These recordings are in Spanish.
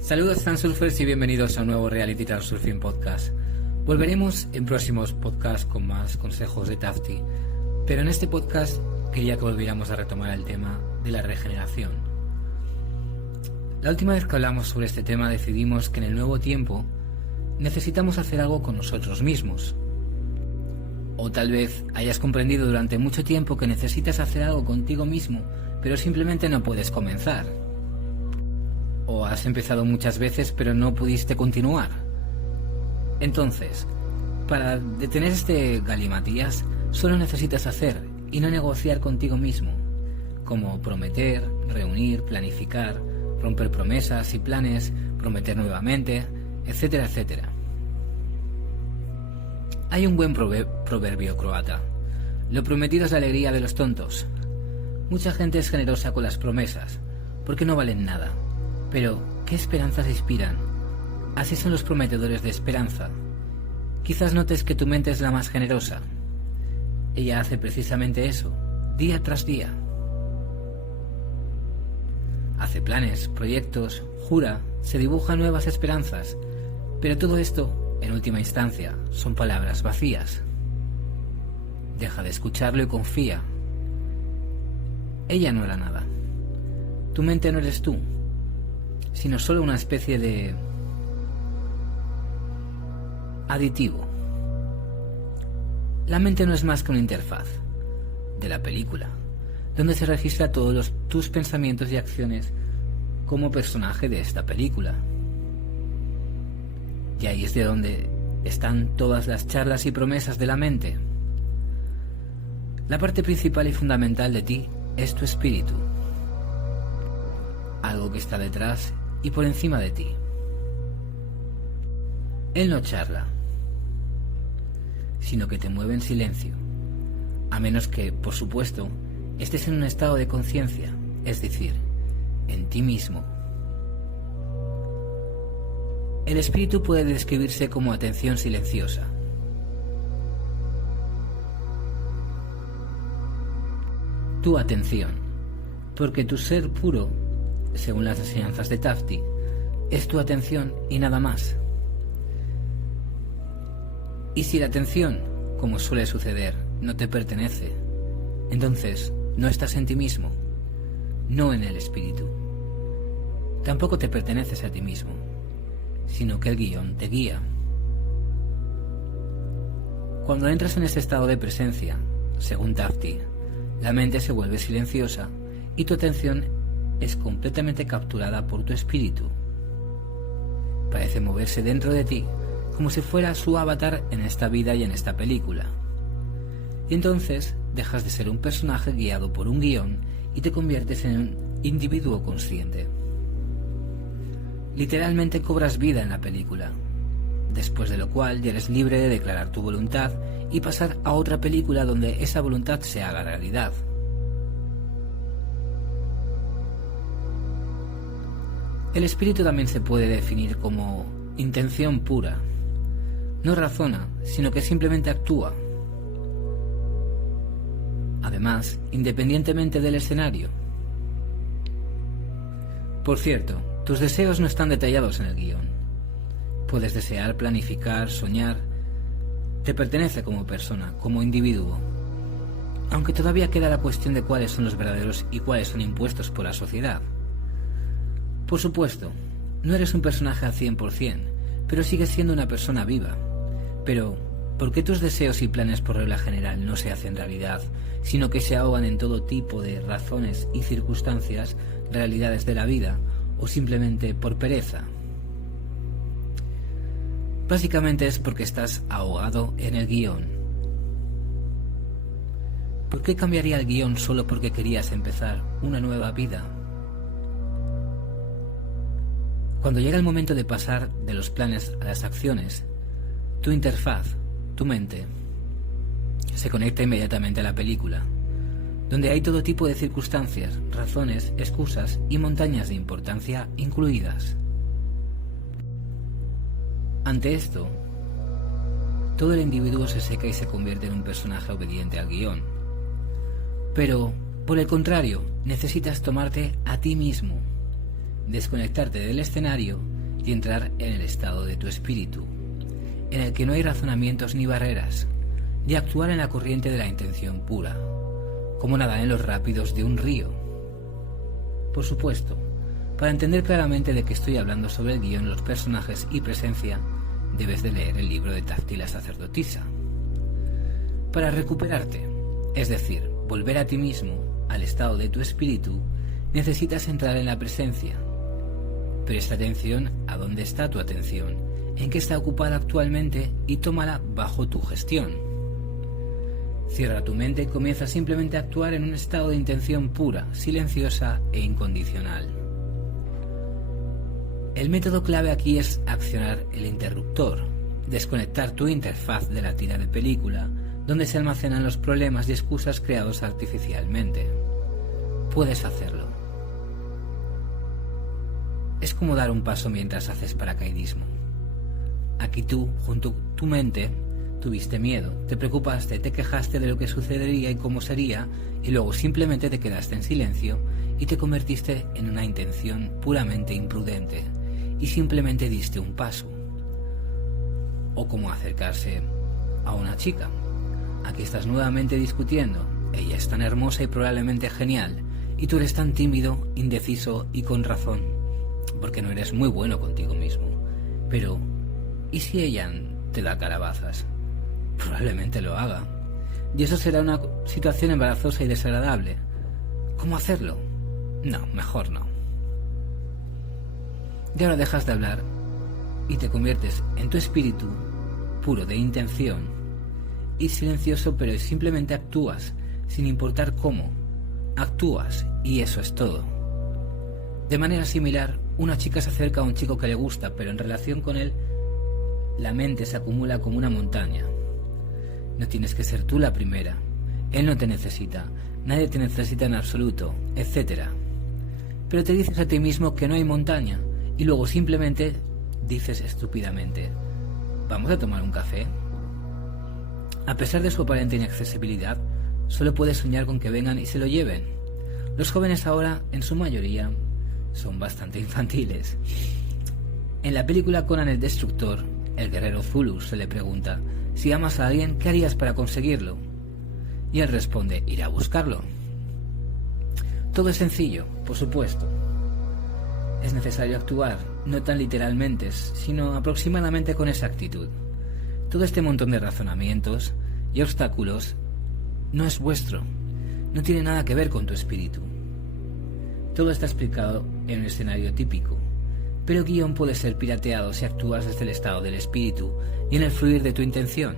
Saludos Transurfers y bienvenidos a un nuevo Reality Transurfing Podcast. Volveremos en próximos podcasts con más consejos de Tafti, pero en este podcast quería que volviéramos a retomar el tema de la regeneración. La última vez que hablamos sobre este tema decidimos que en el nuevo tiempo necesitamos hacer algo con nosotros mismos. O tal vez hayas comprendido durante mucho tiempo que necesitas hacer algo contigo mismo, pero simplemente no puedes comenzar. O has empezado muchas veces pero no pudiste continuar. Entonces, para detener este galimatías, solo necesitas hacer y no negociar contigo mismo, como prometer, reunir, planificar, romper promesas y planes, prometer nuevamente, etcétera, etcétera. Hay un buen proverbio croata: lo prometido es la alegría de los tontos. Mucha gente es generosa con las promesas, porque no valen nada. Pero, ¿qué esperanzas inspiran? Así son los prometedores de esperanza. Quizás notes que tu mente es la más generosa. Ella hace precisamente eso, día tras día. Hace planes, proyectos, jura, se dibujan nuevas esperanzas. Pero todo esto, en última instancia, son palabras vacías. Deja de escucharlo y confía. Ella no hará nada. Tu mente no eres tú, sino solo una especie de aditivo. La mente no es más que una interfaz de la película, donde se registra todos tus pensamientos y acciones como personaje de esta película. Y ahí es de donde están todas las charlas y promesas de la mente. La parte principal y fundamental de ti es tu espíritu, algo que está detrás y por encima de ti. Él no charla, sino que te mueve en silencio, a menos que, por supuesto, estés en un estado de conciencia, es decir, en ti mismo. El espíritu puede describirse como atención silenciosa. Tu atención, porque tu ser puro, según las enseñanzas de Tafti, es tu atención y nada más. Y si la atención, como suele suceder, no te pertenece, entonces no estás en ti mismo, no en el espíritu. Tampoco te perteneces a ti mismo, sino que el guión te guía. Cuando entras en este estado de presencia, según Tafti, la mente se vuelve silenciosa y tu atención es completamente capturada por tu espíritu. Parece moverse dentro de ti, como si fuera su avatar en esta vida y en esta película. Y entonces dejas de ser un personaje guiado por un guión y te conviertes en un individuo consciente. Literalmente cobras vida en la película, después de lo cual ya eres libre de declarar tu voluntad y pasar a otra película donde esa voluntad se haga realidad. El espíritu también se puede definir como intención pura. No razona, sino que simplemente actúa. Además, independientemente del escenario. Por cierto, tus deseos no están detallados en el guión. Puedes desear, planificar, soñar. Te pertenece como persona, como individuo. Aunque todavía queda la cuestión de cuáles son los verdaderos y cuáles son impuestos por la sociedad. Por supuesto, no eres un personaje al 100%, pero sigues siendo una persona viva. Pero, ¿por qué tus deseos y planes por regla general no se hacen realidad, sino que se ahogan en todo tipo de razones y circunstancias, realidades de la vida, o simplemente por pereza? Básicamente es porque estás ahogado en el guión. ¿Por qué cambiaría el guión solo porque querías empezar una nueva vida? Cuando llega el momento de pasar de los planes a las acciones, tu interfaz, tu mente, se conecta inmediatamente a la película, donde hay todo tipo de circunstancias, razones, excusas y montañas de importancia incluidas. Ante esto, todo el individuo se seca y se convierte en un personaje obediente al guión. Pero, por el contrario, necesitas tomarte a ti mismo, desconectarte del escenario y entrar en el estado de tu espíritu, en el que no hay razonamientos ni barreras, y actuar en la corriente de la intención pura, como nadar en los rápidos de un río. Por supuesto, para entender claramente de qué estoy hablando sobre el guión, los personajes y presencia, debes de leer el libro de Tafti la sacerdotisa. Para recuperarte, es decir, volver a ti mismo, al estado de tu espíritu, necesitas entrar en la presencia. Presta atención a dónde está tu atención, en qué está ocupada actualmente y tómala bajo tu gestión. Cierra tu mente y comienza simplemente a actuar en un estado de intención pura, silenciosa e incondicional. El método clave aquí es accionar el interruptor, desconectar tu interfaz de la tira de película, donde se almacenan los problemas y excusas creados artificialmente. Puedes hacerlo. Es como dar un paso mientras haces paracaidismo. Aquí tú, junto a tu mente, tuviste miedo, te preocupaste, te quejaste de lo que sucedería y cómo sería, y luego simplemente te quedaste en silencio y te convertiste en una intención puramente imprudente, y simplemente diste un paso. O como acercarse a una chica. Aquí estás nuevamente discutiendo, ella es tan hermosa y probablemente genial, y tú eres tan tímido, indeciso y con razón, porque no eres muy bueno contigo mismo. Pero, ¿y si ella te da calabazas? Probablemente lo haga, y eso será una situación embarazosa y desagradable. ¿Cómo hacerlo? No, mejor no. Y ahora dejas de hablar y te conviertes en tu espíritu puro de intención y silencioso, pero simplemente actúas sin importar cómo. Actúas y eso es todo. De manera similar, una chica se acerca a un chico que le gusta, pero en relación con él, la mente se acumula como una montaña. No tienes que ser tú la primera. Él no te necesita, nadie te necesita en absoluto, etc. Pero te dices a ti mismo que no hay montaña, y luego simplemente dices estúpidamente: ¿vamos a tomar un café? A pesar de su aparente inaccesibilidad, solo puedes soñar con que vengan y se lo lleven. Los jóvenes ahora, en su mayoría, son bastante infantiles. En la película Conan el Destructor, el guerrero Zulu se le pregunta: si amas a alguien, ¿qué harías para conseguirlo? Y él responde: iré a buscarlo. Todo es sencillo, por supuesto. Es necesario actuar, no tan literalmente, sino aproximadamente con exactitud. Todo este montón de razonamientos y obstáculos no es vuestro, no tiene nada que ver con tu espíritu. Todo está explicado en un escenario típico, pero el guión puede ser pirateado si actúas desde el estado del espíritu y en el fluir de tu intención.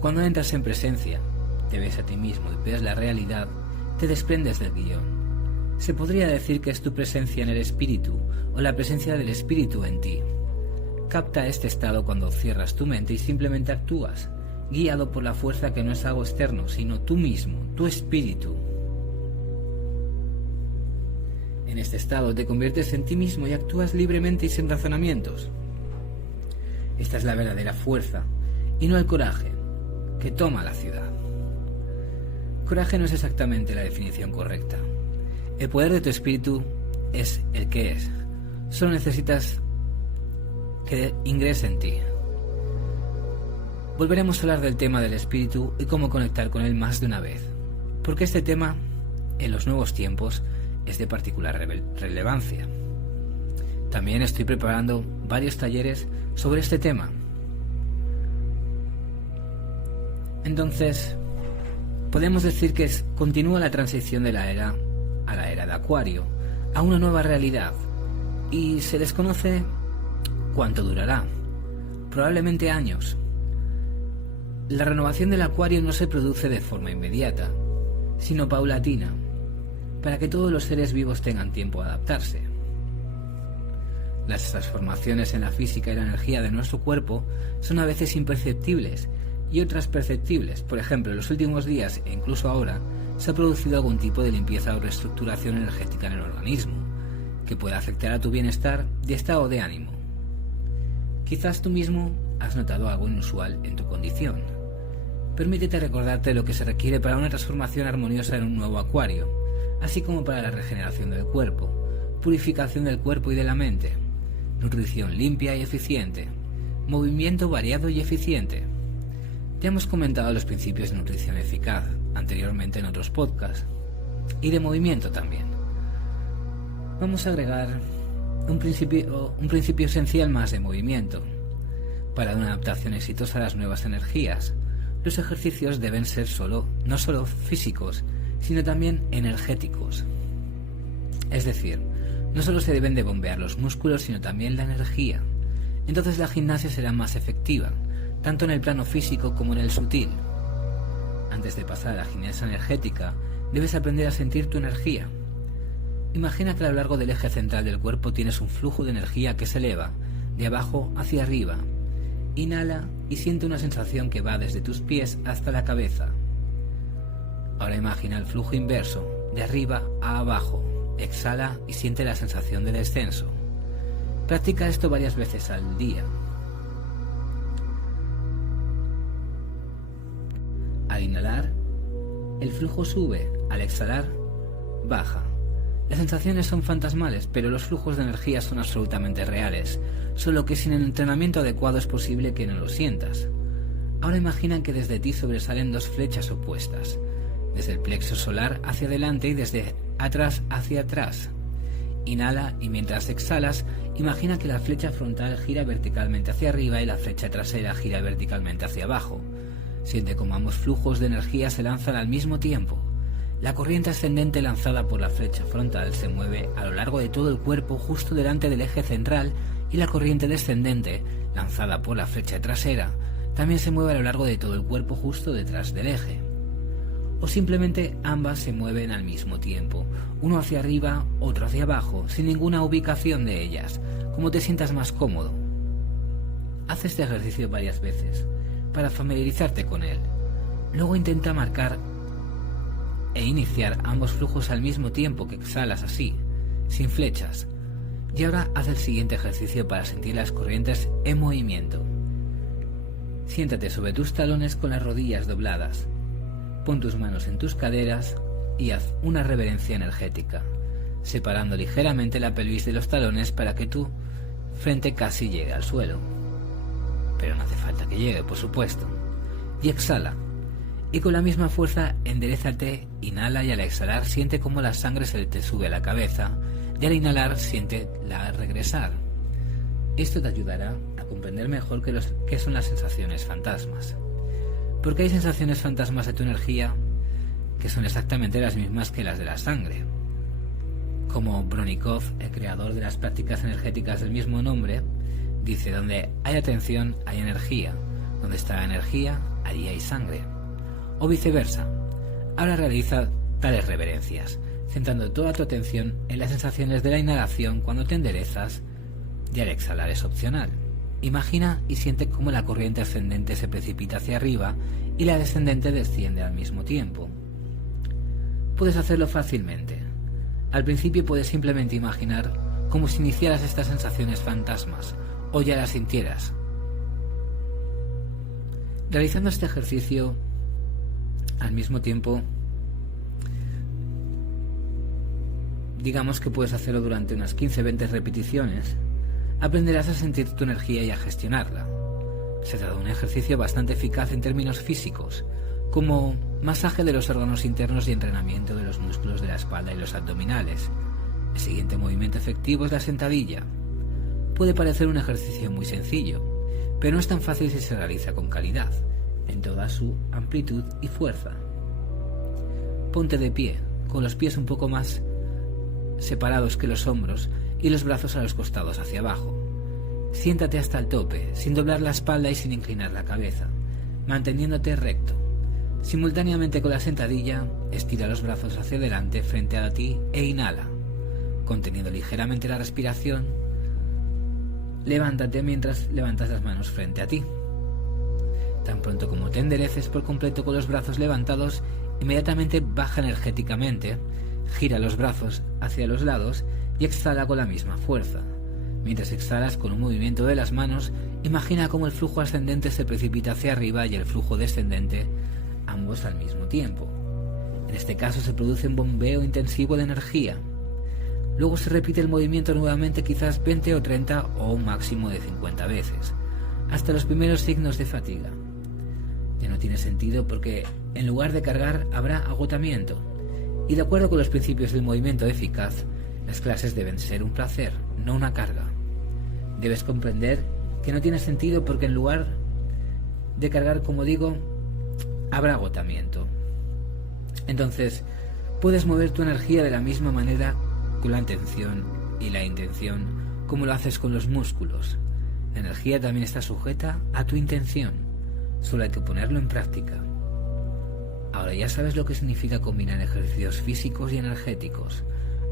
Cuando entras en presencia, te ves a ti mismo y ves la realidad, te desprendes del guión. Se podría decir que es tu presencia en el espíritu o la presencia del espíritu en ti. Capta este estado cuando cierras tu mente y simplemente actúas, guiado por la fuerza que no es algo externo, sino tú mismo, tu espíritu. En este estado te conviertes en ti mismo y actúas libremente y sin razonamientos. Esta es la verdadera fuerza, y no el coraje, que toma la ciudad. Coraje no es exactamente la definición correcta. El poder de tu espíritu es el que es. Solo necesitas que ingrese en ti. Volveremos a hablar del tema del espíritu y cómo conectar con él más de una vez, porque este tema, en los nuevos tiempos, es de particular relevancia. También estoy preparando varios talleres sobre este tema. Entonces, podemos decir que continúa la transición de la era a la era de Acuario, a una nueva realidad, y se desconoce cuánto durará, probablemente años. La renovación del Acuario no se produce de forma inmediata, sino paulatina, para que todos los seres vivos tengan tiempo a adaptarse. Las transformaciones en la física y la energía de nuestro cuerpo son a veces imperceptibles y otras perceptibles. Por ejemplo, en los últimos días e incluso ahora se ha producido algún tipo de limpieza o reestructuración energética en el organismo que puede afectar a tu bienestar y estado de ánimo. Quizás tú mismo has notado algo inusual en tu condición. Permítete recordarte lo que se requiere para una transformación armoniosa en un nuevo acuario, así como para la regeneración del cuerpo, purificación del cuerpo y de la mente, nutrición limpia y eficiente, movimiento variado y eficiente. Ya hemos comentado los principios de nutrición eficaz anteriormente en otros podcasts, y de movimiento también. Vamos a agregar un principio esencial más de movimiento. Para una adaptación exitosa a las nuevas energías, los ejercicios deben ser no solo físicos, sino también energéticos. Es decir, no solo se deben de bombear los músculos, sino también la energía. Entonces la gimnasia será más efectiva, tanto en el plano físico como en el sutil. Antes de pasar a la gimnasia energética, debes aprender a sentir tu energía. Imagina que a lo largo del eje central del cuerpo tienes un flujo de energía que se eleva, de abajo hacia arriba. Inhala y siente una sensación que va desde tus pies hasta la cabeza. Ahora imagina el flujo inverso, de arriba a abajo. Exhala y siente la sensación de descenso. Practica esto varias veces al día. Al inhalar, el flujo sube, al exhalar, baja. Las sensaciones son fantasmales, pero los flujos de energía son absolutamente reales, solo que sin el entrenamiento adecuado es posible que no lo sientas. Ahora imagina que desde ti sobresalen dos flechas opuestas, desde el plexo solar hacia adelante y desde atrás hacia atrás. Inhala y mientras exhalas, imagina que la flecha frontal gira verticalmente hacia arriba y la flecha trasera gira verticalmente hacia abajo. Siente como ambos flujos de energía se lanzan al mismo tiempo. La corriente ascendente lanzada por la flecha frontal se mueve a lo largo de todo el cuerpo justo delante del eje central y la corriente descendente, lanzada por la flecha trasera, también se mueve a lo largo de todo el cuerpo justo detrás del eje. O simplemente ambas se mueven al mismo tiempo, uno hacia arriba, otro hacia abajo, sin ninguna ubicación de ellas, como te sientas más cómodo. Haz este ejercicio varias veces, para familiarizarte con él. Luego intenta marcar e iniciar ambos flujos al mismo tiempo que exhalas así, sin flechas. Y ahora haz el siguiente ejercicio para sentir las corrientes en movimiento. Siéntate sobre tus talones con las rodillas dobladas. Pon tus manos en tus caderas y haz una reverencia energética, separando ligeramente la pelvis de los talones para que tu frente casi llegue al suelo. Pero no hace falta que llegue, por supuesto. Y exhala. Y con la misma fuerza enderézate, inhala y al exhalar siente cómo la sangre se te sube a la cabeza y al inhalar siéntela regresar. Esto te ayudará a comprender mejor qué son las sensaciones fantasmas. Porque hay sensaciones fantasmas de tu energía que son exactamente las mismas que las de la sangre. Como Bronikov, el creador de las prácticas energéticas del mismo nombre, dice: donde hay atención hay energía, donde está la energía allí hay sangre. O viceversa. Ahora realiza tales reverencias, centrando toda tu atención en las sensaciones de la inhalación cuando te enderezas, y al exhalar es opcional. Imagina y siente cómo la corriente ascendente se precipita hacia arriba y la descendente desciende al mismo tiempo. Puedes hacerlo fácilmente. Al principio puedes simplemente imaginar como si iniciaras estas sensaciones fantasmas o ya las sintieras. Realizando este ejercicio al mismo tiempo, digamos que puedes hacerlo durante unas 15-20 repeticiones, aprenderás a sentir tu energía y a gestionarla. Se trata de un ejercicio bastante eficaz en términos físicos, como masaje de los órganos internos y entrenamiento de los músculos de la espalda y los abdominales. El siguiente movimiento efectivo es la sentadilla. Puede parecer un ejercicio muy sencillo, pero no es tan fácil si se realiza con calidad, en toda su amplitud y fuerza. Ponte de pie, con los pies un poco más separados que los hombros y los brazos a los costados hacia abajo. Siéntate hasta el tope, sin doblar la espalda y sin inclinar la cabeza, manteniéndote recto. Simultáneamente con la sentadilla, estira los brazos hacia adelante frente a ti e inhala. Conteniendo ligeramente la respiración, levántate mientras levantas las manos frente a ti. Tan pronto como te endereces por completo con los brazos levantados, inmediatamente baja energéticamente, gira los brazos hacia los lados y exhala con la misma fuerza. Mientras exhalas con un movimiento de las manos, imagina cómo el flujo ascendente se precipita hacia arriba y el flujo descendente, ambos al mismo tiempo. En este caso se produce un bombeo intensivo de energía. Luego se repite el movimiento nuevamente quizás 20 o 30 o un máximo de 50 veces, hasta los primeros signos de fatiga. Ya no tiene sentido porque en lugar de cargar habrá agotamiento. Y de acuerdo con los principios del movimiento eficaz, las clases deben ser un placer, no una carga. Debes comprender que no tiene sentido porque en lugar de cargar, como digo, habrá agotamiento. Entonces, puedes mover tu energía de la misma manera con la intención y la intención como lo haces con los músculos. La energía también está sujeta a tu intención, solo hay que ponerlo en práctica. Ahora ya sabes lo que significa combinar ejercicios físicos y energéticos,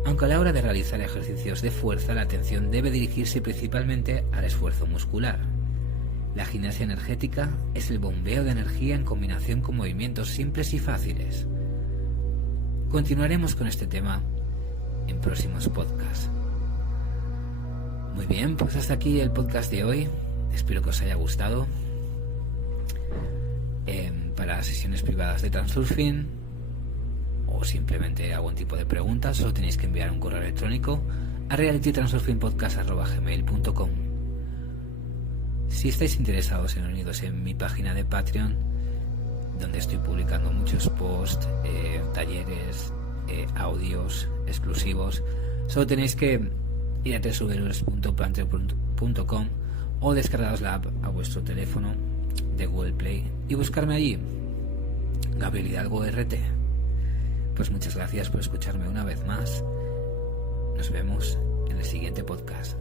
aunque a la hora de realizar ejercicios de fuerza la atención debe dirigirse principalmente al esfuerzo muscular. La gimnasia energética es el bombeo de energía en combinación con movimientos simples y fáciles. Continuaremos con este tema en próximos podcasts. Muy bien, pues hasta aquí el podcast de hoy. Espero que os haya gustado. Para sesiones privadas de Transurfing o simplemente algún tipo de preguntas, solo tenéis que enviar un correo electrónico a realitytransurfingpodcast@gmail.com. Si estáis interesados en uniros en mi página de Patreon, donde estoy publicando muchos posts, talleres, audios exclusivos, solo tenéis que ir a www.patreon.com o descargaros la app a vuestro teléfono de Google Play y buscarme allí, Gabriel Hidalgo RT. Pues muchas gracias por escucharme una vez más. Nos vemos en el siguiente podcast.